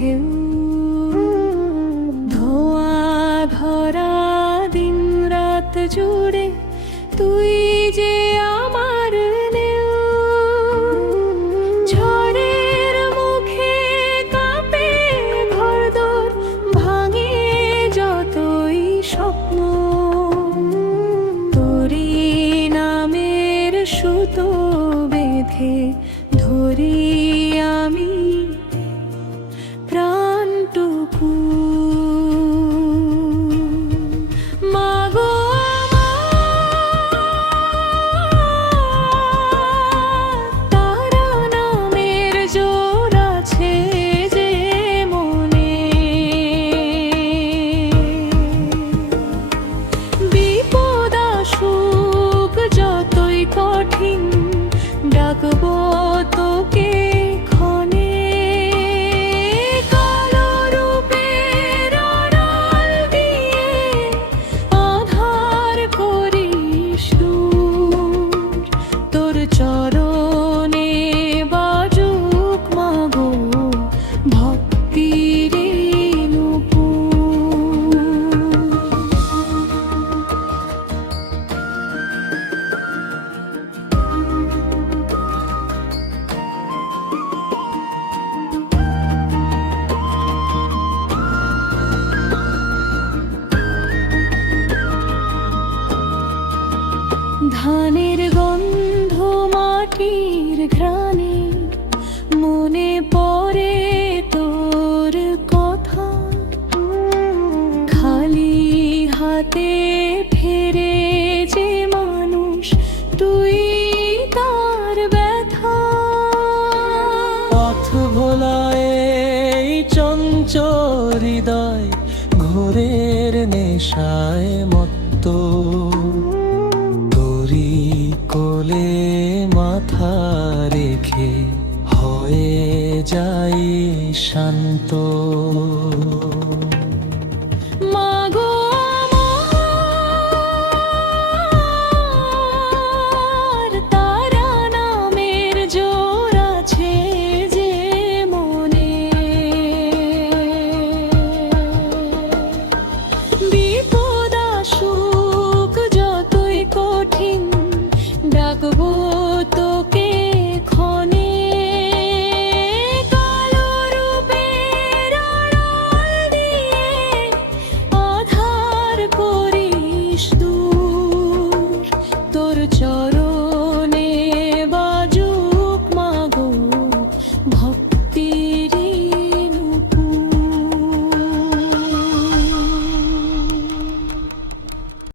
ঢেউ, ধোঁয়া ভরা দিন রাত জুড়ে তুই যে আমার নেউ। ঝড়ের মুখে কাঁপে ঘরদোর, ভাঙে যতই স্বপ্ন, তোরই নামের সুতো বেঁধে ধরি আমি প্রাণটুকু। মাগো তারা নামের জোর আছে যে মনে, বিপদ আসুক যতই কঠিন ডাকবো তোকে ক্ষণে। কালো রূপের আড়াল দিয়ে আধার করিস দূর, তোর চরণে বাজুক মাগো ভক্তির নূপুর। ধানের গন্ধ মাটির ঘ্রাণে মনে পড়ে তোর কথা, খালি হাতে ফেরে যে মানুষ তুই তার ব্যথা। পথ ভোলায় এই চঞ্চল হৃদয় ঘোরের নেশায় মত্ত, তোরি কোলে মাথা রেখে হয়ে যাই শান্ত।